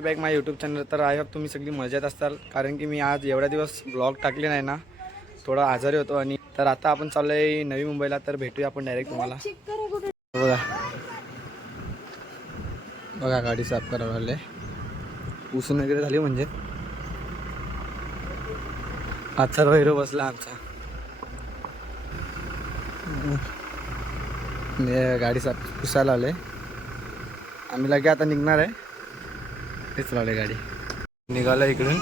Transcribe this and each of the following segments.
Back माय YouTube channel. तर I hope तुम्ही सगळी मजेत असाल, कारण की मी आज एवढ्या दिवस ब्लॉग टाकले नाही ना, थोडा आजारी होतो. आणि तर आता आपण चाललो आहे नवी मुंबईला. तर भेटूया आपण डायरेक्ट तुम्हाला. बघा बघा गाडी साफ करावं लागले, पुसून वगैरे झाली. म्हणजे आजचा वैरो बसला आमचा. गाडी साफ पुसायला आले आम्ही. लगे आता निघणार आहे. तेच लावले गाडी, निघालं इकडून.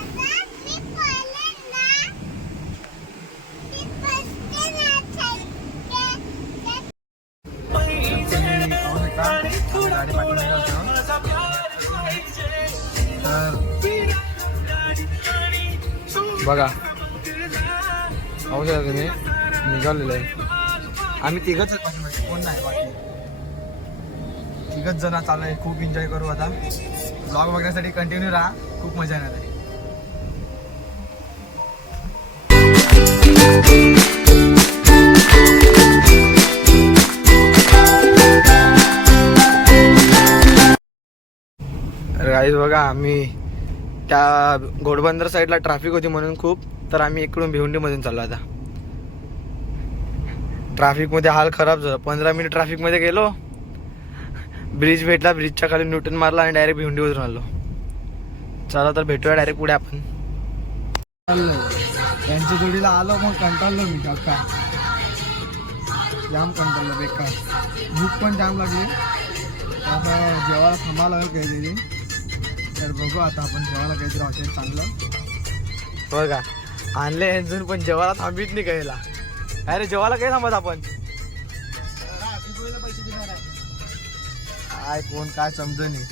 बघा पाहू शकता तुम्ही, निघालेलं आहे आम्ही. तिघच कोण नाही, बाकी तिघच जण चालू आहे. खूप एन्जॉय करू आता. ब्लॉग बघण्यासाठी कंटिन्यू राहा, खूप मजा येणार आहे. गाईज बघा, आम्ही त्या घोडबंदर साईडला ट्रॅफिक होती म्हणून खूप, तर आम्ही इकडून भिवंडीमधून चाललो. आता ट्रॅफिकमध्ये हाल खराब झाला. 15 मिनिट ट्रॅफिकमध्ये गेलो, ब्रिज भेटला, ब्रिजच्या खाली न्यूटन मारला आणि डायरेक्ट भिवंडी वरून आलो. चला तर भेटूया डायरेक्ट पुढे आपण. यांच्या जोडीला आलो, मग कंटाळलो मी. काका जाम कंटाळलो, बेकार. भूक पण जाम लागली. आता जेवायला थांबावं लागेल काहीतरी. तर बघू आता आपण जेवायला काहीतरी हॉटेल चांगलं. बघा आणले यांजून, पण जेवायला थांबीत नाही कायला. अरे जेवायला काय थांबत आपण, काय कोण काय समज नाही.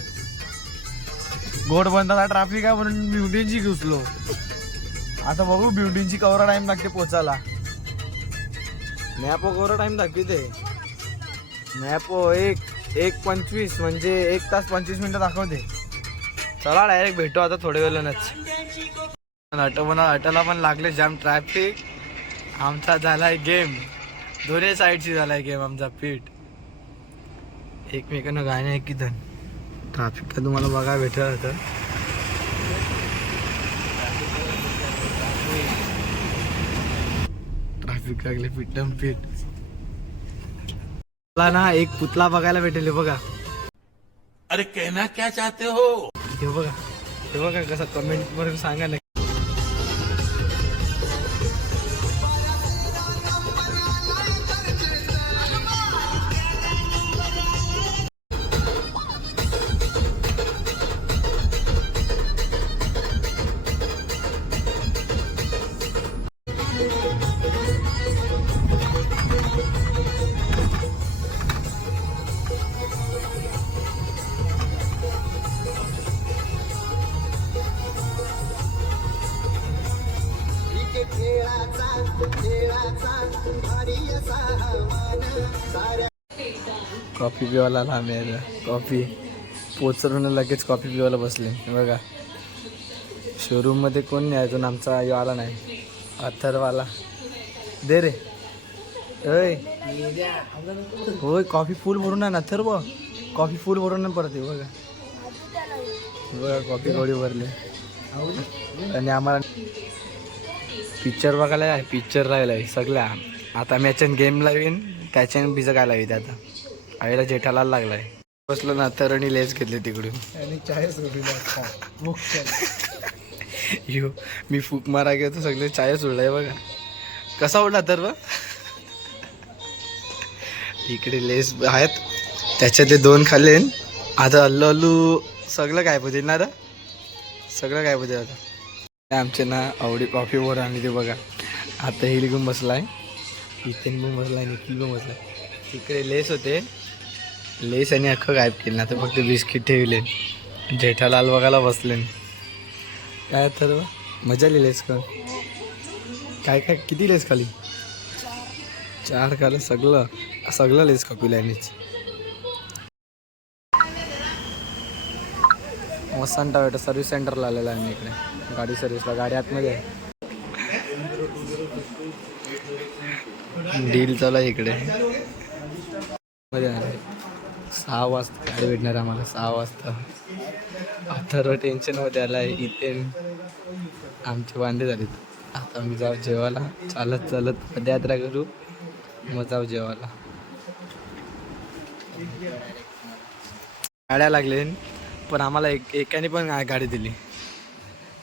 घोडबंदरला ट्रॅफिक आहे म्हणून बिल्डिंगची घुसलो. आता बघू बिल्डिंगची कवरा टाइम लागते पोचायला. मॅपो कवरा टाइम दाखवते. मॅपो 1:25 म्हणजे 1 तास 25 मिनिटं दाखवते. चला डायरेक्ट भेटू आता थोड्या वेळानंच. अटला पण लागले जाम ट्रॅफिक. आमचा झालाय गेम, दोन्ही साईडची झालाय गेम आमचा. पीठ एकमेकांना गाणे की धन. ट्रॅफिक का तुम्हाला बघा भेटलं होतं. ट्रॅफिक लागले पीठम पीठ. मला ना एक पुतला बघायला भेटेल बघा. अरे कहना क्या चाहते हो? हे बघा, हे बघा कसं कमेंट मध्ये सांगा ना. कॉफी पिवायला आम्ही कॉफी पोचरून लगेच कॉफी पिवायला बसले. बघा शोरूम मध्ये कोण नाही अजून. आमचा यो आला नाही, अथर्वाला. दे रे होय होय, कॉफी फुल भरून ना अथर्व. कॉफी फुल भरून परत येऊ. बघा बघा कॉफी गोडी भरली. आणि आम्हाला पिक्चर बघायला आहे, पिक्चर राहिला सगळ्या. आता मॅचन गेम लावीन, त्याच्याने बिजं काय लावीत. आता आईला जेठालाल लागलाय. बसलो ना तर आणि लेस घेतले तिकडून. यो मी फूक मारा गेलो, सगळे चाय सोडलाय. बघा कसा उडला तर. इकडे लेस आहेत, त्याच्यात ते 2 खाल्ले. आता अल्लू अल्लू सगळं काय पोहोचेल ना, सगळं काय पोहोचेल. आता आमचे ना आवडी कॉफी वर आणली ते बघा. आता हिल घेऊन बसलाय, इथेन पण बसलाय, निखिल पण बसलाय. तिकडे लेस होते, लेस आणि अख्खं गायब केलं. आता फक्त बिस्किट ठेवले. जेठालाल बघायला बसले. काय तर मजा आली लेस का. काय काय किती लेस खाली? 4 खाल्लं. सगळं लेस खापिल. वसंत टावेटा सर्व्हिस सेंटरला आलेला आहे मी इकडे, गाडी सर्व्हिसला. गाडी आतमध्ये आहे. डील चालू आहे इकडे मध्ये. 6 वाजता गाडी भेटणार आम्हाला 6 वाजता. अथर्व टेन्शनमध्ये आला आहे. इथे आमचे वांदे झालेत. आता आम्ही जाऊ जेवायला. चालत चालत पदयात्रा करू मग जाऊ जेवायला. गाड्या लागले पण आम्हाला एकाने पण गाडी दिली.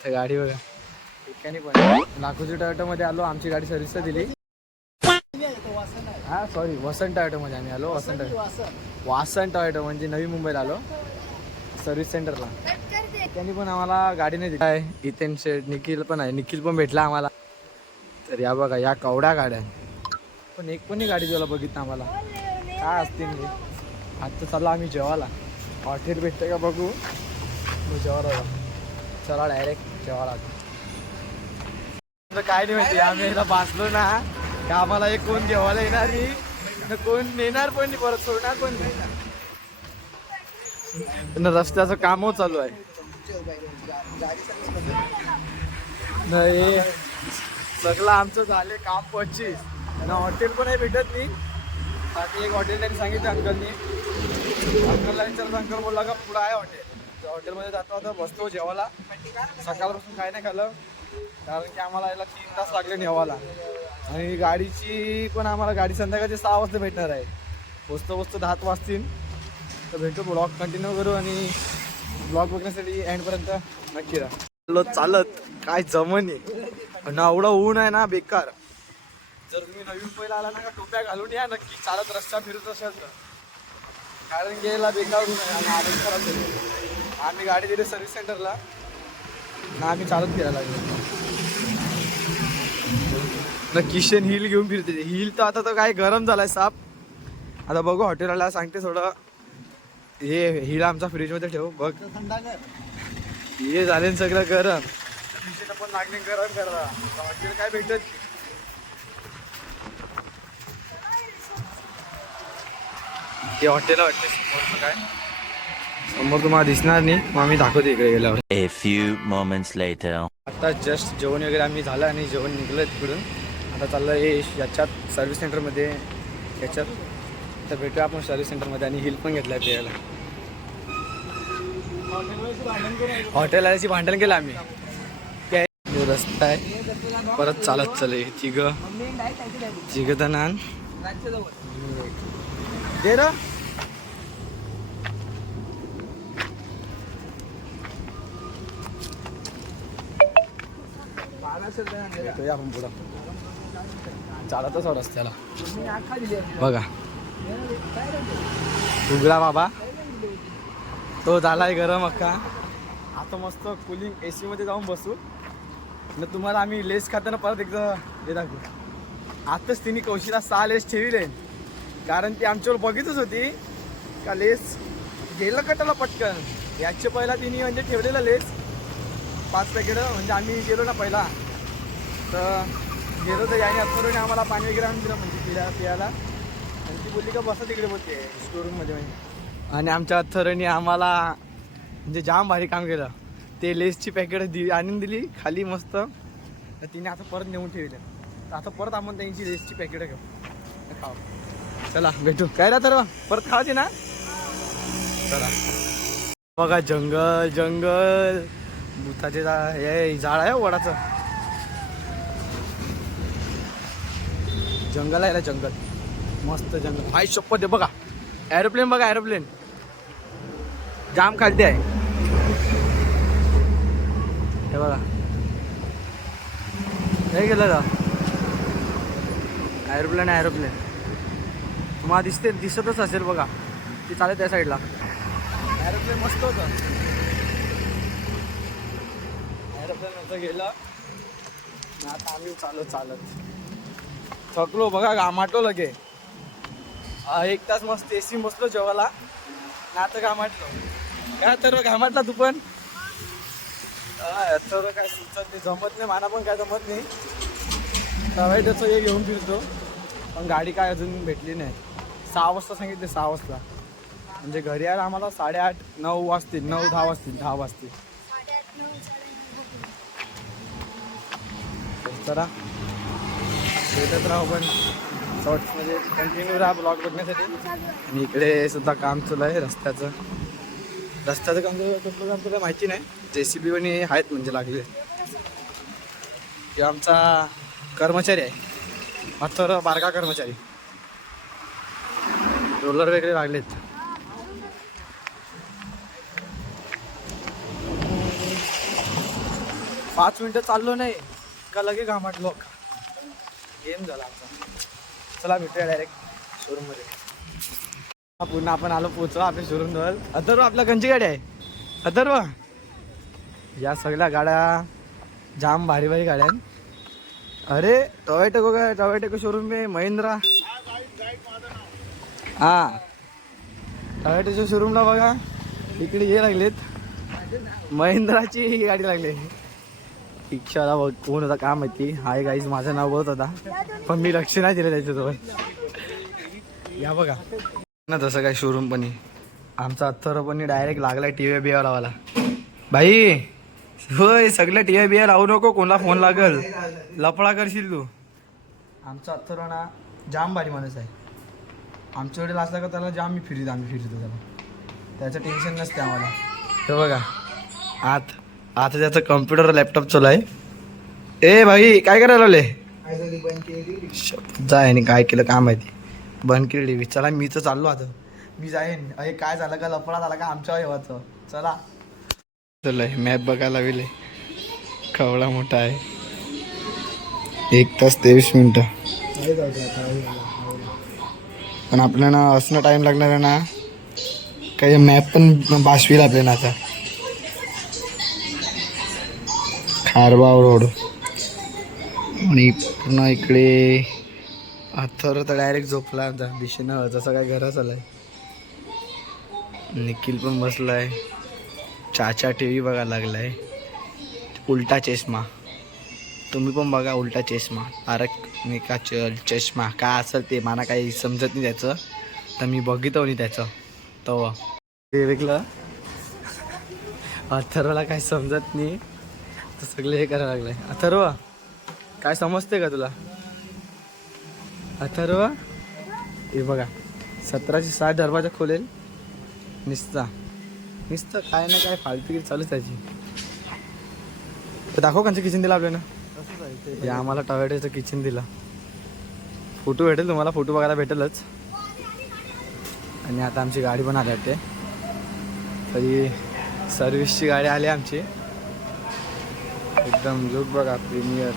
तर गाडी बघा एकाने पण नागपूरच्या टॉयोटामध्ये आलो. आमची गाडी सर्व्हिसला दिली. हा सॉरी वसंत टॉयोटामध्ये आम्ही आलो. वासंत टॉयोटा म्हणजे नवी मुंबईला आलो सर्व्हिस सेंटरला. त्यांनी पण आम्हाला गाडी नाही दिली आहे. इथेन शेड निखिल पण आहे. निखिल पण भेटला आम्हाला. तर या बघा या कवड्या गाड्या पण एक पण गाडी जेवायला बघितलं आम्हाला. काय असतील आता चाललो आम्ही जेवायला. हॉटेल भेटतं का बघू मग जेवायला. चला डायरेक्ट जेवायला. काय नाही माहिती आम्ही एकदा बसलो ना का आम्हाला एक कोण जेवायला येणार नाही कोण नेणार पण नाही परत सोडणार पण नाही. रस्त्याचं काम चालू आहे. नाही सगळं आमचं झाले काम 25 ना. हॉटेल पण भेटत नाही. बाकी एक हॉटेल त्यांनी सांगितलं अंकलनी. अंकलला विचारलं अंकल बोलला का पुढं आहे हॉटेल. हॉटेलमध्ये जातो आता बसतो जेवायला. सकाळपासून काय नाही खाल्लं कारण की आम्हाला याला 3 तास लागले नेवायला. आणि गाडीची पण आम्हाला गाडी संध्याकाळची 6 वाजता भेटणार आहे. पोचतो 10 वाजतील. तर भेटू ब्लॉग कंटिन्यू करू आणि ब्लॉग बघण्यासाठी एंडपर्यंत नक्की राहा. चालत काय जमन आहे ना एवढं ऊन आहे ना बेकार. जर तुम्ही नवीन मुंबईला आला ना का टोप्या घालून या नक्की. चालत रस्ता फिरत असेल तर कारण गेला बेकार ऊन आहे आणि आधीच खराब झाली. आम्ही गाडी दिली सर्व्हिस सेंटरला ना आम्ही चालत फिरायला लागलो. ना किशन हिल घेऊन फिरते. हिल तर आता तर काय गरम झालाय साप. आता बघू हॉटेलला सांगते थोडं हे हिल आमचा फ्रीजमध्ये ठेव बघ. हे झाले सगळं गरम. पण लागले गरम करा हॉटेल काय भेटत. हे हॉटेल वाटते समोर काय समोर तुम्हाला दिसणार नाही. मग आम्ही दाखवतो इकडे गेल्यावर. A few moments later. आता जस्ट जेवण वगैरे आम्ही झालं आणि जेवण निघलं तिकडून. आता चाललं हे याच्यात सर्व्हिस सेंटरमध्ये याच्यात. तर भेटूया आपण सर्व्हिस सेंटरमध्ये. आणि हिल पण घेतला आहे प्यायला. हॉटेल आल्याची भांडण केलं आम्ही. रस्ता आहे परत चालत चालले तिघ जणांन दे र. आपण पुढं चालतच आहोत रस्त्याला बघा. उघडा बाबा तो झालाय गरम अक्का. आता मस्त कूलिंग AC मध्ये जाऊन बसू. न तुम्हाला आम्ही लेस खाताना परत एकदा हे दाखवू. आताच तिने कौशीला 6 लेस ठेवले कारण ती आमच्यावर बघितच होती का लेस गेलं कटाला पटकन. याच्या पहिला तिने म्हणजे ठेवलेला लेस 5 पॅकेट. म्हणजे आम्ही गेलो ना पहिला तर गेलो तर याने अथर्वने आम्हाला पाणी वगैरे आणून दिलं म्हणजे पियाला. आणि ती बोलली का बसा तिकडे बोलते स्टोरूममध्ये म्हणजे. आणि आमच्या अथर्वने आम्हाला म्हणजे जाम भारी काम केलं. ते लेसची पॅकेट आणून दिली खाली मस्त. तर तिने आता परत नेऊन ठेवले. तर आता परत आपण त्यांची लेसची पॅकेट घेऊ खाऊ. चला भेटू काय ना तर परत खावायची ना. चला बघा जंगल जंगल भुताचे हे झाड आहे वडाचं. जंगल आहे ना जंगल मस्त जंगल. आई शपथ आहे बघा. एरोप्लेन बघा एरोप्लेन जाम खालती आहे हे बघा. हे गेलं का एरोप्लेन आहे एरोप्लेन. तुम्हाला दिसतच असेल बघा ती चालेल त्या साईडला. एरोप्लेन मस्त होतं. एरोप्लेन असं गेलं. आता आम्ही चालत थकलो बघा घामाटलो लगे. 1 तास मस्त AC बसलो जेवायला. आता घामाटलो काय तर घामाटला तू पण. तर काय सुचत नाही जमत नाही मला पण काय जमत नाही. तवाय त्याचं हे घेऊन फिरतो पण गाडी काय अजून भेटली नाही. 6 वाजता सांगितले 6 वाजता म्हणजे घरी यायला आम्हाला 8:30 9 वाजतील. 9-10 वाजतील 10 वाजतील. चला भेटत राहू पण शॉर्ट्समध्ये कंटिन्यू राहा ब्लॉग बघण्यासाठी. आणि इकडे सुद्धा काम चालू आहे रस्त्याचं काम कसलं काम तुला माहिती नाही. JCB आणि आहेत म्हणजे लागले. हे आमचा कर्मचारी आहे, मात्र बारका कर्मचारी. रोलर वगैरे लागलेत. पाच मिनिटं चाललो नाही का लगे घामाटलो. गेम झाला आमचा. चला भेटूया डायरेक्ट शोरूममध्ये. पुन्हा आपण आलो पोचलो आपल्या शोरूम जवळ. अथर्व आपल्या कंची गाडी आहे. अथर्व या सगळ्या गाड्या जाम भारी भारी गाड्या आहेत. अरे टोयोटो शोरूम में महिंद्रा. हा टोयोटोच्या शोरूमला बघा इकडे हे लागलेत महिंद्राची ही गाडी लागली. रिक्षाला कोण होता का माहिती. हाय गाईज माझं नाव बोलत होता पण मी लक्ष नाही दिलं त्याच्याजवळ. या बघा ना तसं काय शोरूम पण आमचा अथर्व पण डायरेक्ट लागलाय TV बिया लावायला. भाई होय सगळ्या TV बिया लावू नको, कोणाला फोन लागल लफडा करशील तू. आमचा अथर्व ना जाम भारी माणूस आहे. आमच्याकडे असला का त्याला जाम आम्ही फिरतो त्याला. त्याचं टेन्शन नसते आम्हाला. तर बघा आता त्याचं कम्प्युटर लॅपटॉप चालू आहे. ए भाई काय करायला लावले जाय आणि काय केलं काय माहिती. बंद केली टीव्ही. चला मी तर चाललो आता. मी जाईन. अरे काय झालं का लफडा झाला का आमच्या येवाचं. चला चलय मॅप बघायला गेले. खवळा मोठा आहे. 1 तास 23 मिनिटं. पण आपल्याला असणं टाइम लागणार आहे ना. काही मॅप पण भासवील आपल्याला आता. खारबाव रोड आणि पूर्ण इकडे अथर्व तर डायरेक्ट झोपला आता दिशेनं. जसं काय घराच आलाय. निखिल पण बसलाय. चाचा TV बघायला लागलाय. उलटा चष्मा. तुम्ही पण बघा उलटा चष्मा. तारक मेहता चष्मा काय असेल ते मला काही समजत नाही त्याचं. तर मी बघितलं नाही त्याचं तेव्हा ते वेगळं. अथर्वला काही समजत नाही तर सगळे हे करायला लागलंय. अथर्व काय समजते का तुला. अथर्व हे बघा 1760 दरवाजा खोलेल नुसतं काय ना काय फालतूगिरी चालूच त्याची. तर दाखव कंचं किचन दिलं आपल्याला. हे आम्हाला टोयोटोचं किचन दिलं. फोटो भेटेल तुम्हाला, फोटो बघायला भेटेलच. आणि आता आमची गाडी पण आली वाटते. तरी सर्व्हिसची गाडी आली आमची. एकदम लुक बघा प्रीमियर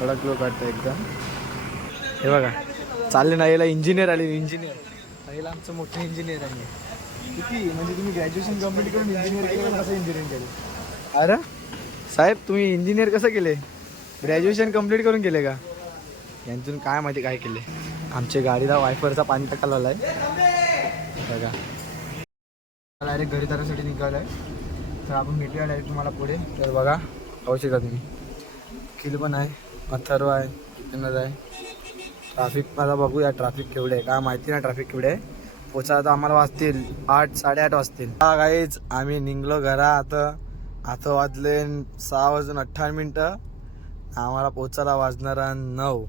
कडक लुक वाटतं एकदम. हे बघा चालले ना. याला इंजिनियर आले. इंजिनियर पहिला आमचं मोठं इंजिनियर आहे. किती म्हणजे तुम्ही ग्रॅज्युएशन कम्प्लीट करून इंजिनियर केलं कसं इंजिनिअरिंग केलं. अरे साहेब तुम्ही इंजिनियर कसं केले. ग्रॅज्युएशन कम्प्लीट करून केले का. यांतून काय माहिती काय केले. आमच्या गाडीला वायफरचा पाणी टाकायला आलाय बघा. डायरेक्ट घरी जाण्यासाठी निघालं आहे. तर आपण भेटूया डायरेक्ट तुम्हाला पुढे. तर बघा पाहू शकता तुम्ही किल पण आहे. अथर्व आहे. कितनच आहे. ट्रॅफिक मला बघूया ट्रॅफिक केवढे आहे काय माहिती नाही. ट्रॅफिक केवढे आहे. पोचायला तर आम्हाला वाजतील 8 साडेआठ वाजतील. हा गाईच आम्ही निघलो घरात. आता वाजले 6:58. आम्हाला पोचायला वाजणार 9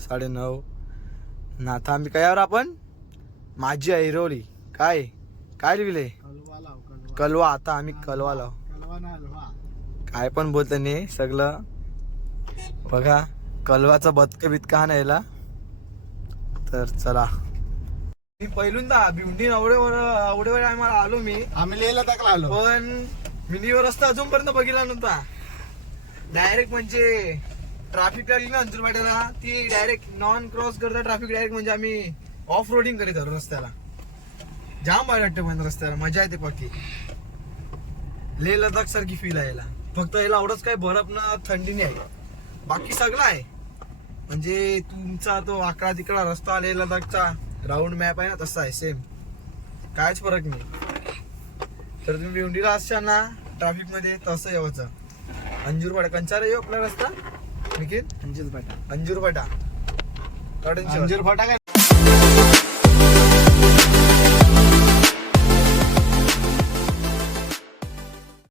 साडेनऊ. ना आता आम्ही काय आपण माझी ऐरोली काय काय लिहिले कलवा. आता आम्ही कलवा लाव काय पण बोलत नाही सगळं. बघा कलवाचा बदक बितका हा नाहीला. तर चला मी पहिल्यांदा भिवंडी एवढे आम्हाला आलो. आम्ही लेहला टाकला आलो पण मिनीवर रस्ता अजूनपर्यंत बघितला नव्हता. डायरेक्ट म्हणजे ट्रॅफिक लागली ना अंजुरवाड्याला ती डायरेक्ट नॉन क्रॉस करता ट्रॅफिक डायरेक्ट म्हणजे आम्ही ऑफ रोडिंग करीत आलो रस्त्याला. जाम भारी वाटतं पण रस्त्याला मजा येते. बाकी लेह लडाख सारखी फील आहे याला. फक्त याला एवढंच काय बर्फ ना थंडी नाही आहे. बाकी सगळं आहे म्हणजे तुमचा तो आकडा तिकडा रस्ता लेह लडाखचा राऊंड मॅप आहे ना तसा आहे सेम. कायच फरक नाही. तर तुम्ही भिवंडीला असशाल ना ट्रॅफिक मध्ये तसं यावचं. अंजूरपाटा कंचारा येऊ आपला रस्ता निखिल. अंजूरपाटा अंजूरपाटा काय